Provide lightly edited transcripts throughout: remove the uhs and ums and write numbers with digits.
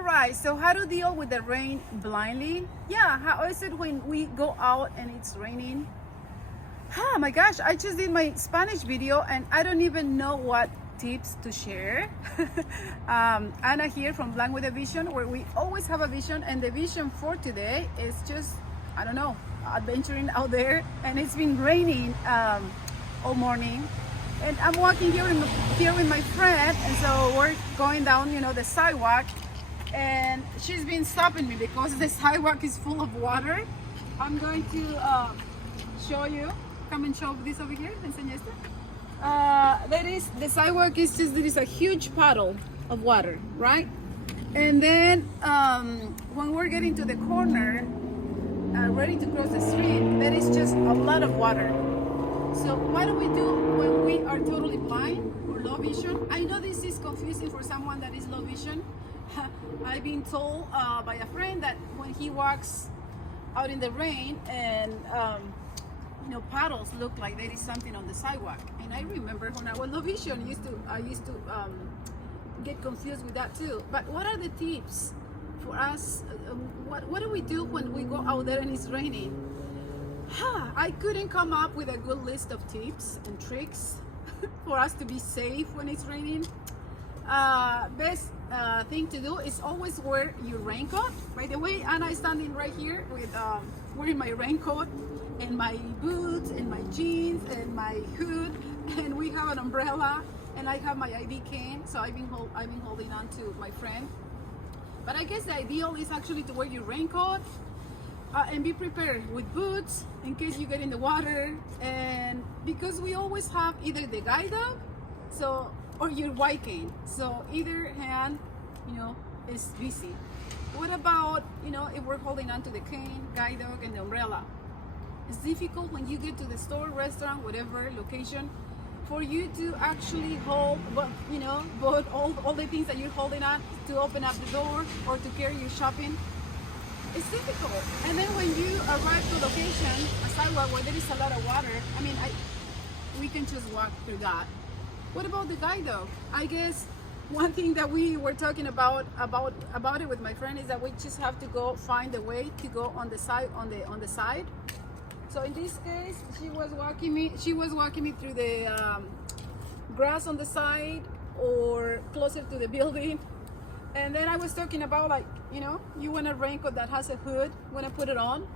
All right, so how to deal with the rain blindly? Yeah, how is it when we go out and it's raining? Oh my gosh, I just did my Spanish video and I don't even know what tips to share. Anna here from Blind with a Vision, where we always have a vision, and the vision for today is just, I don't know, adventuring out there. And it's been raining all morning, and I'm walking here with my friend, and so we're going down, the sidewalk, and she's been stopping me because the sidewalk is full of water. I'm going to show you. Come and show this over here. Enseña esto. The sidewalk is just, there is a huge puddle of water, right? And then when we're getting to the corner, ready to cross the street, there is just a lot of water. So what do we do when we are totally blind or low vision? I know this is confusing for someone that is low vision. I've been told by a friend that when he walks out in the rain and puddles look like there is something on the sidewalk. And I remember when I was low vision, I used to get confused with that too. But what are the tips for us? What do we do when we go out there and it's raining? I couldn't come up with a good list of tips and tricks for us to be safe when it's raining. Best thing to do is always wear your raincoat. By the way, Anna is standing right here with wearing my raincoat and my boots and my jeans and my hood, and we have an umbrella, and I have my IV cane, so I've been holding on to my friend. But I guess the ideal is actually to wear your raincoat and be prepared with boots in case you get in the water, and because we always have either the guide dog or your white cane, so either hand is busy. What about if we're holding on to the cane, guide dog, and the umbrella? It's difficult when you get to the store, restaurant, whatever location, for you to actually hold, both all the things that you're holding on to open up the door or to carry your shopping. It's difficult. And then when you arrive to a location, a sidewalk where there is a lot of water, we can just walk through that. What about the guide dog? I guess one thing that we were talking about it with my friend is that we just have to go find a way to go on the side. So in this case, she was walking me through the grass on the side or closer to the building. And then I was talking about you want a raincoat that has a hood, want to put it on,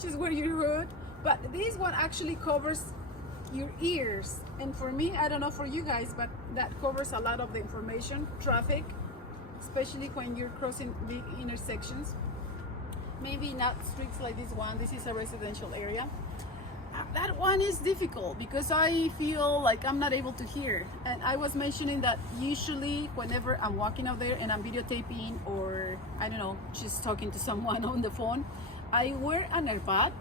just wear your hood. But this one actually covers your ears. And for me, I don't know for you guys, but that covers a lot of the information, traffic, especially when you're crossing big intersections. Maybe not streets like this one. This is a residential area. That one is difficult because I feel like I'm not able to hear. And I was mentioning that usually whenever I'm walking out there and I'm videotaping or I don't know, just talking to someone on the phone, I wear an AirPod.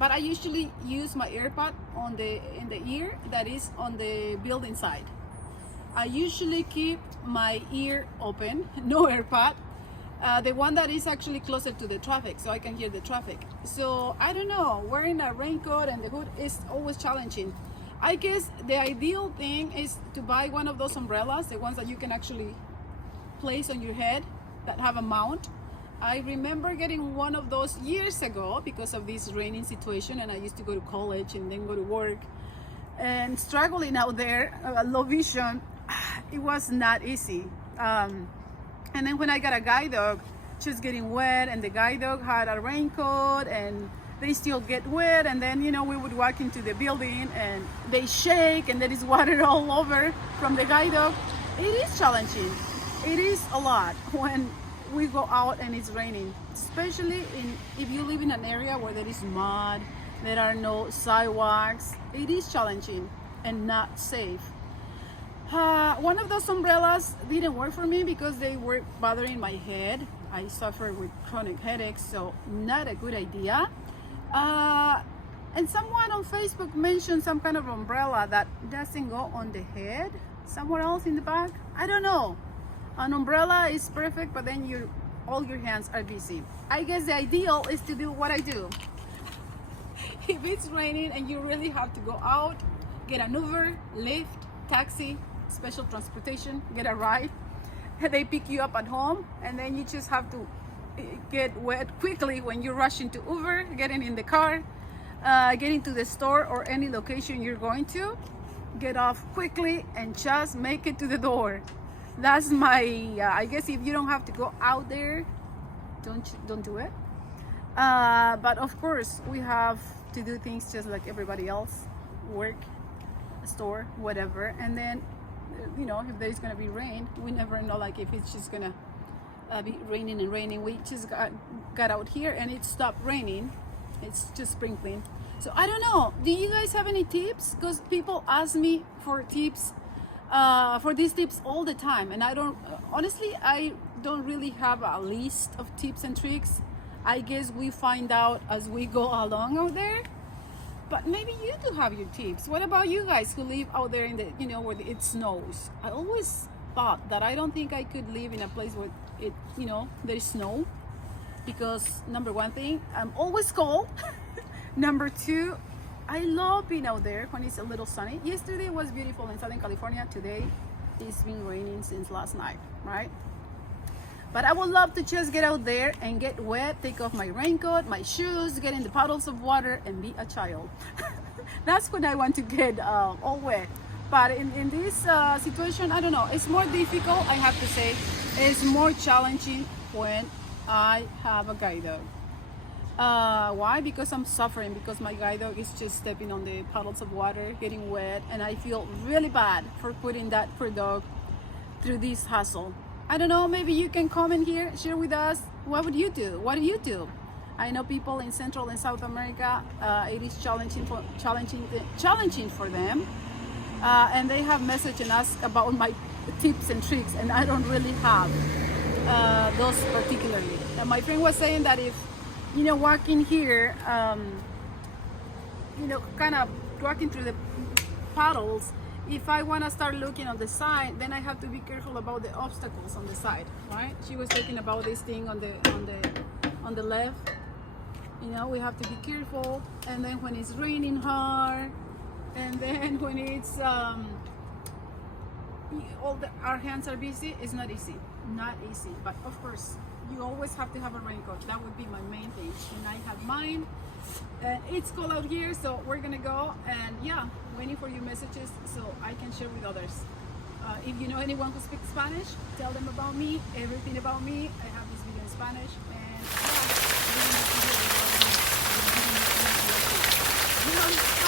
But I usually use my AirPod in the ear that is on the building side. I usually keep my ear open, no AirPod. The one that is actually closer to the traffic, so I can hear the traffic. So I don't know, wearing a raincoat and the hood is always challenging. I guess the ideal thing is to buy one of those umbrellas, the ones that you can actually place on your head that have a mount. I remember getting one of those years ago because of this raining situation, and I used to go to college and then go to work and struggling out there, low vision. It was not easy. And then when I got a guide dog, just getting wet, and the guide dog had a raincoat and they still get wet, and then we would walk into the building and they shake and there is water all over from the guide dog. It is challenging. It is a lot when we go out and it's raining, especially if you live in an area where there is mud, there are no sidewalks. It is challenging and not safe. One of those umbrellas didn't work for me because they were bothering my head. I suffer with chronic headaches, so not a good idea. And someone on Facebook mentioned some kind of umbrella that doesn't go on the head, somewhere else in the back. I don't know. An umbrella is perfect, but then all your hands are busy. I guess the ideal is to do what I do. If it's raining and you really have to go out, get an Uber, Lyft, taxi, special transportation, get a ride, they pick you up at home, and then you just have to get wet quickly when you rush into Uber, getting in the car, getting to the store or any location you're going to. Get off quickly and just make it to the door. That's my I guess if you don't have to go out there, don't do it. But of course we have to do things just like everybody else, work, store, whatever. And then you know, if there's gonna be rain, we never know, like if it's just gonna be raining and raining. We just got out here and it stopped raining. It's just sprinkling. So I don't know, do you guys have any tips? Because people ask me for tips, for these tips all the time, and I don't, honestly, I don't really have a list of tips and tricks. I guess we find out as we go along out there. But maybe you do have your tips. What about you guys who live out there in the, you know, where it snows? I always thought that I don't think I could live in a place where it, you know, there's snow, because number one thing, I'm always cold. Number two, I love being out there when it's a little sunny. Yesterday was beautiful in Southern California. Today it's been raining since last night, right? But I would love to just get out there and get wet, take off my raincoat, my shoes, get in the puddles of water and be a child. That's when I want to get all wet. But in this situation, I don't know, it's more difficult, I have to say. It's more challenging when I have a guide dog. Why? Because I'm suffering, because my guide dog is just stepping on the puddles of water, getting wet, and I feel really bad for putting that poor dog through this hassle. I don't know, maybe you can comment here, share with us, what would you do? What do you do? I know people in Central and South America, it is challenging for them, and they have messaged and asked about my tips and tricks, and I don't really have those particularly. And my friend was saying that if, you know, walking here, you know, kind of walking through the puddles, if I want to start looking on the side, then I have to be careful about the obstacles on the side, right? She was talking about this thing on the left. You know, we have to be careful. And then when it's raining hard, and then when it's our hands are busy, it's not easy. But of course, you always have to have a raincoat. That would be my main thing. And I have mine. And it's cold out here, so we're gonna go, and yeah, waiting for your messages so I can share with others. If you know anyone who speaks Spanish, tell them about me, everything about me. I have this video in Spanish, and yeah,